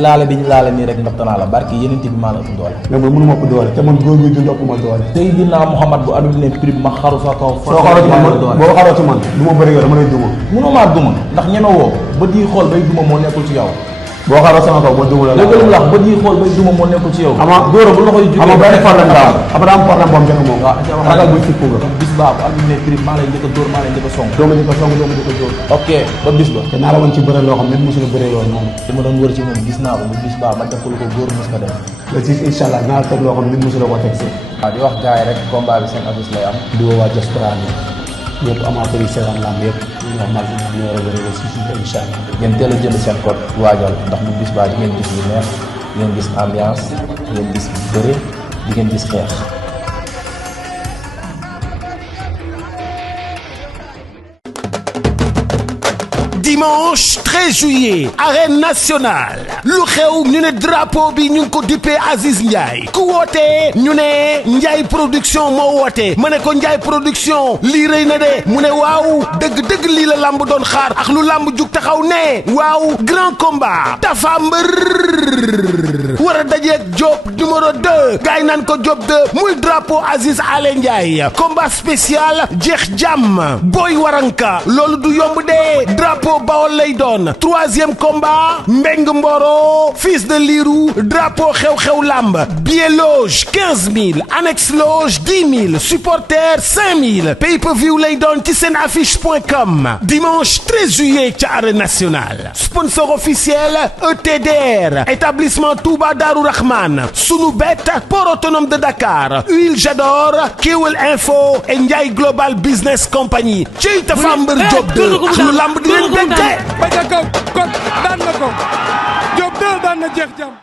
laale bi ñu laale nii rek ndoptanaa la barki yeneen bi maa la ëpp doole. mais man mënu ma ëpp doole te man góor gi du ëpp ma doole. Seydina Muhammad bu adul ne prix ma xaru sa kaw. soo xaroo ci man boo xaroo ci man du ma bëri yow dama lay duma. mënoo maa duma ndax ñeme woo bët yi xool bay duma moo nekkul ci yow. boo xaroo sama kaw boo duma la. léegi lu wax bët yi xool bay duma moo nekkul ci yow. ama góor bu loxoy jugee ama benn problème nga am après am problème boo xam ne moom. waaw ragal bu fippu nga. bis baa bu adul ne prix maa lay njëkk a dóor maa lay njëkk a song. doo ma njëkk a song doo ma njëkk a dóor. ok ba bis ba. te naa la woon ci bëre loo xam ne mosul a bëre loolu noonu. li ma doon wër ci moom gis naa ko bu bis baa ma def ko lu ko góor mos ko def. le 6 incha allah naa la teg loo xam ne mosul a ko teg si. waaw di wax gars yi rek combat bi seen affiche lay am. di woo waa diaspora bi ñëpp amateur yi seetaan lamb yëpp ñu wax mal ñu war a bëri le 6 incha allah. ngeen teel a jënd seen code waajal ndax bu bis baa di ngeen gis lu neex di ngeen gis ambiance di ngeen gis bëre di ngeen gis xeex. Dimanche 13 juillet arène nationale lu xew ñu ne drapeau bi ñu ngi ko dippee Aziz Ndiaye ku wootee ñu ne Ndiaye production moo wootee ma ne ko Ndiaye production lii rëy na de mu ne waaw dëgg-dëgg lii la lamb doon xaar ak lu lamb jug taxaw ne waaw grand combat Tapha Mbeur war a dajeeg Diop numéro 2 gaay naan ko Diop 2 muy drapeau Aziz Ale Ndiaye combat spécial jeex jàmm Boy Waranka loolu du yomb de drapeau Bawol lay doon troisième combat Mbeng Mboro fils de Lirou drapeau xew-xew lamb billet loge 15 000 annexe loge 10 000 supporter 5 000 pay-per-view lay doon ci seen affiche.com dimanche 13 juillet ca arène nationale sponsor officiel ETDR établissement Touba Darou Rahman Sunubet port autonome de Dakar Huile Jador Kewel Info et Ndiaye Global Business Company ci Tapha Mbeur Diop 2 ak lu lamb di leen dégte ba ca kaw kon daan na ko Diop 2 daan na jeex jàmm.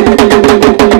Diop